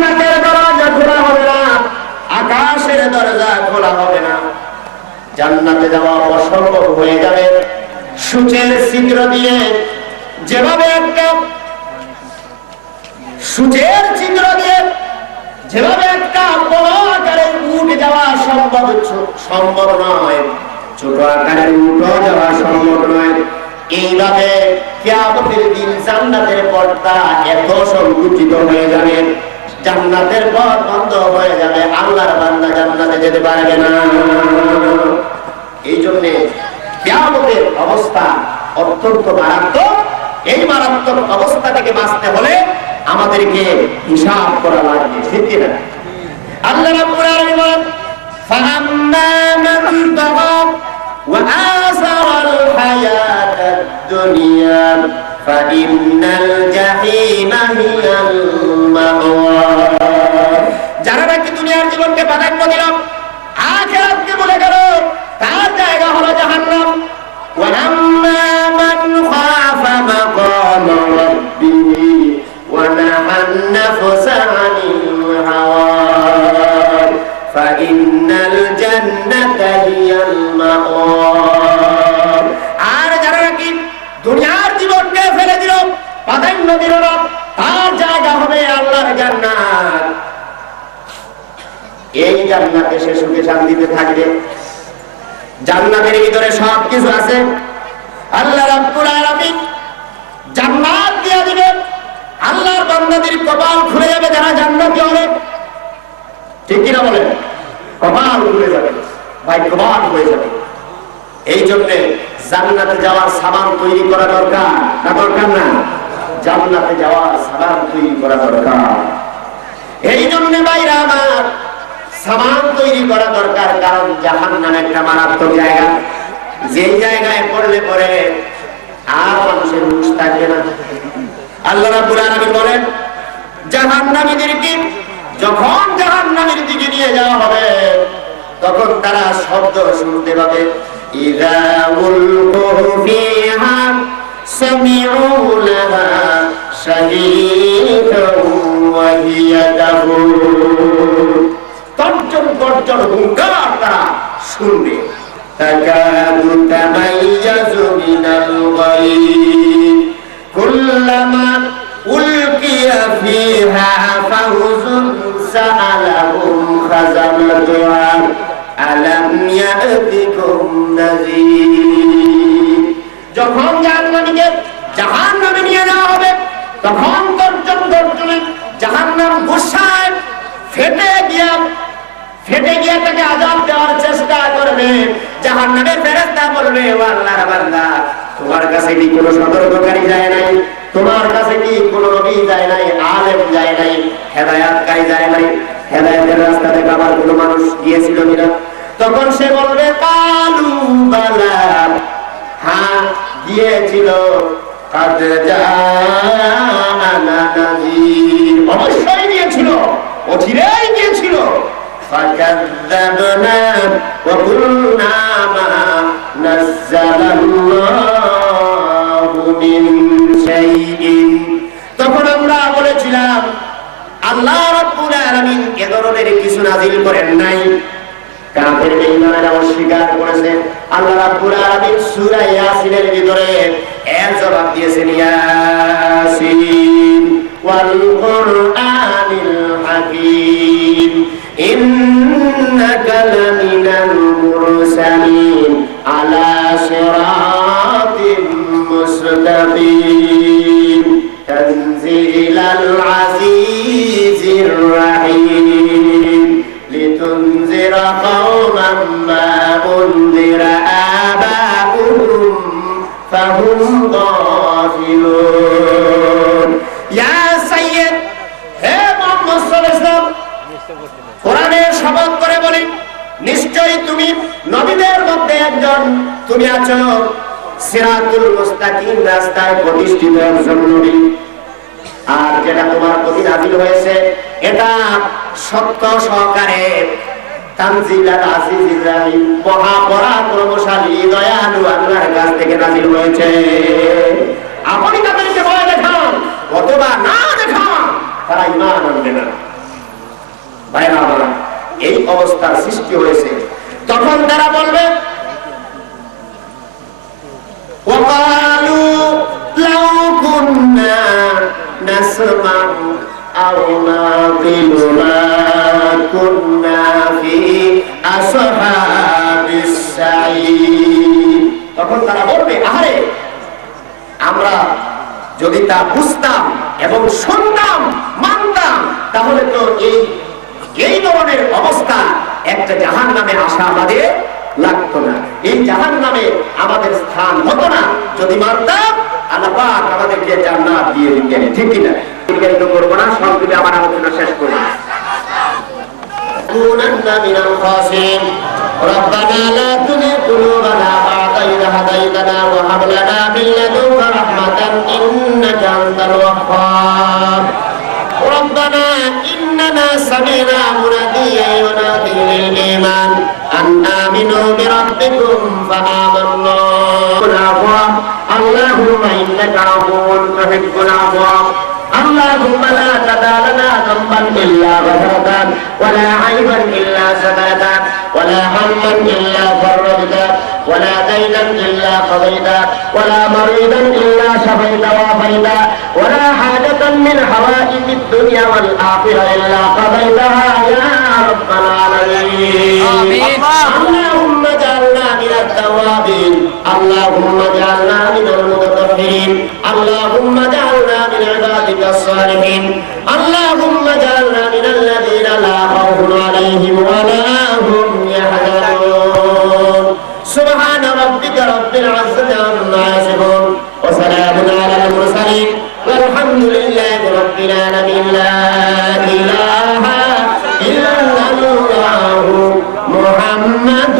জান্নাতের দরজা খোলা হবে না, আকাশের দরজা খোলা হবে না, জান্নাতে যাওয়া অসম্ভব হয়ে যাবে। সূচের ছিদ্র দিয়ে যেভাবে একটা সূচের ছিদ্র দিয়ে যেভাবে একটা বড় আকারের উট যাওয়া সম্ভব নয়, ছোট আকারের উটও যাওয়া সম্ভব নয়, এইভাবে কিয়ামতের দিন জান্নাতের পথটা এত সংকুচিত হয়ে যাবে, জান্নাতের পথ বন্ধ হয়ে যাবে, আল্লাহর বান্দা জান্নাতে যেতে পারবে না। এই জন্য কিয়ামতের অবস্থা অত্যন্ত মারাত্মক। এই মারাত্মক অবস্থা থেকে বাঁচতে হলে আমাদেরকে হিসাব করা লাগবে, ঠিক না? আল্লাহ রাব্বুল আলামিন বলেন, ফাআম্মা মান তাগা ওয়া আসারাল হায়াতাদ দুনিয়া ফাইন্নাল জাহিমা হিয়াল মাওয়া। যারা নাকি দুনিয়ার জীবনকে প্রাধান্য দিল, আখিরাতকে ভুলে গেল, তার জায়গা হলো জাহান্নাম। ওয়া আম্মা মান খাফা মাকামা রাব্বিহি ওয়া নাহান নাফসা আনিল হাওয়া ফাইন্নাল জান্নাতা হিয়াল মাওয়া। আর যারা নাকি দুনিয়ার জীবনকে ফেলে দিল, প্রাধান্য দিল না, তার জায়গা হবে আল্লাহর জান্নাত। এই জান্নাতে সে সুখে শান্তিতে থাকবে। জান্নাতের ভিতরে সবকিছু আছে। আল্লাহ রাব্বুল আলামিন জান্নাত দিয়ে দিবেন, আল্লাহর বান্দাদের কপাল খুলে যাবে যারা জান্নাতি হবে, ঠিক কিনা বলেন? কপাল খুলে যাবে, ভাই কপাল হয়ে যাবে। এই জন্য জান্নাতে যাওয়ার সামান তৈরি করা দরকার না দরকার না? জান্নাতে যাওয়ার সামান তৈরি করা দরকার। এই জন্য ভাইরা আমার সামান তৈরি করা দরকার, কারণ জাহান্নাম একটা মারাত্মক জায়গা, যেই জায়গায় পড়লে পরে আর মানুষের হুঁশ থাকবে না। আল্লাহ রাব্বুল আলামিন বলেন, জাহান্নামীদেরকে যখন জাহান্নামের দিকে নিয়ে যাওয়া হবে, তখন তারা শব্দ শুনতে পাবে, ইযা উলকু ফিহা সামিউ লাহা শাহীকাও ওয়া হিয়া তাফুর। তর্জন গর্জন হুঙ্কার তারা শুনবে। তাকাদু তামাইয়াজু মিনাল গায়ব কুল্লামা উলকিয়া ফিহা ফাউজুন সাআলাহুম খাজানাতুহা আলাম ইয়াতিকুম নাযীর। যখন জাহান্নামে নিয়ে যাওয়া হবে, তখন তর্জন গর্জনে জাহান্নাম গুসায় ফেটে গিয়া তাকে আযাব দেওয়ার চেষ্টা করবে। জাহান্নামের ফেরেশতা বলবে, ও আল্লাহর বান্দা, তোমার কাছে কি কোনো সতর্ককারী যায় নাই? তোমার কাছে কি কোনো নবী যায় নাই, আলেম যায় নাই, হেদায়েতকারী যায় নাই? হেদায়েতের রাস্তা দেখাবার কোনো মানুষ গিয়েছিল কিনা? তখন সে বলবে, কালু বালা, হ্যাঁ গিয়েছিল, কাদ জাআনা নাযীর, অবশ্যই গিয়েছিল, অচিরেই গিয়েছিল। ফাকাযযাবনা ওয়া কুলনা মা নাযালাল্লাহু মিন শাইইন। তখন আমরা বলেছিলাম, আল্লাহ রাব্বুল আলামিন এ ধরনের কিছু নাযিল করেন নাই। কাফের বেঈমানেরা অস্বীকার করেছে। আল্লাহ রাব্বুল আলামিন সূরা ইয়াসিনের ভিতরে এর জবাব দিয়েছেন, ইয়াসিন ওয়াল কুরআনিল হাকীম ইন্নাকা লামিনাল মুরসালিন আলা সিরাতিম মুস্তাকিম তানজিলাল আজিজির রাহিম লিতুনজিরা কওমান মা উনজিরা আবাউহুম ফাহুম গাফিলুন। ইয়া সাইয়্যিদ, হে মুহাম্মদ সাল্লাল্লাহু আলাইহি ওয়াসাল্লাম, কোরআনের শপথ করে বলি, নিশ্চয়ই তুমি নবীদের মধ্যে একজন, তুমি আছো সিরাতুল মুস্তাকিম রাস্তায় প্রতিষ্ঠিত একজন নবী। আর যেটা তোমার প্রতি নাযিল হয়েছে এটা সত্য সহকারে তানজিলাল আজিজির রাহিম, মহাপরাক্রমশালী দয়ালু আল্লাহর কাছ থেকে নাযিল হয়েছে। আপনি তাদেরকে ভয় দেখান অথবা না দেখান, তারা ঈমান আনবে না। ভাইরা আমার, এই অবস্থার সৃষ্টি হয়েছে। তখন তারা বলবে وقالوا لو كنا نسمع أو نعقل ما كنا في أصحاب السعير। তখন তারা বলবে, আরে আমরা যদি তা বুঝতাম এবং শুনতাম, মানতাম, তাহলে তো এই ধরনের অবস্থা একটা জাহান্নামে আসা আমাদের লাগতো না, এই জাহান্নামে আমাদের স্থান হতো না। যদি মানতাম, আল্লাহ পাক আমাদেরকে জান্নাত দিয়ে দিতেন। ঠিক কিনা? বিস্তারিত করব না, সব দিকে আমার আলোচনা শেষ করি। কুনান্না মিনাল খাসিরিন রব্বানা লা তুযিগ কুলুবানা বা'দা ইয হাদাইতানা ওয়া হাব লানা মিন লাদুনকা রাহমাতান ইন্নাকা আনতাল ওয়াহ্হাব রব্বানা ইন্নানা সামি'না মুনাদিয়্যান ইউনাদি লিল ঈমান أن آمنوا بربكم فآمنا. اللهم إنك عفو تحب العفو. اللهم لا تدع لنا ذنبا إلا غفرته ولا عيبا إلا سترته ولا هما إلا فرجته ولا دينا إلا قضيته ولا مريضا إلا شفيته وعافيته ولا حاجة من حوائج الدنيا والآخرة إلا قضيتها يا رب العالمين. آمين. اللهم اجعلنا من التوابين، اللهم اجعلنا من المتطهرين، اللهم اجعلنا من عبادك الصالحين، اللهم اجعلنا من الذين لا خوف عليهم ولا هم يحزنون. سبحان ربك رب العزة عما يصفون وسلام على المرسلين والحمد لله رب العالمين. لا إله إلا الله محمد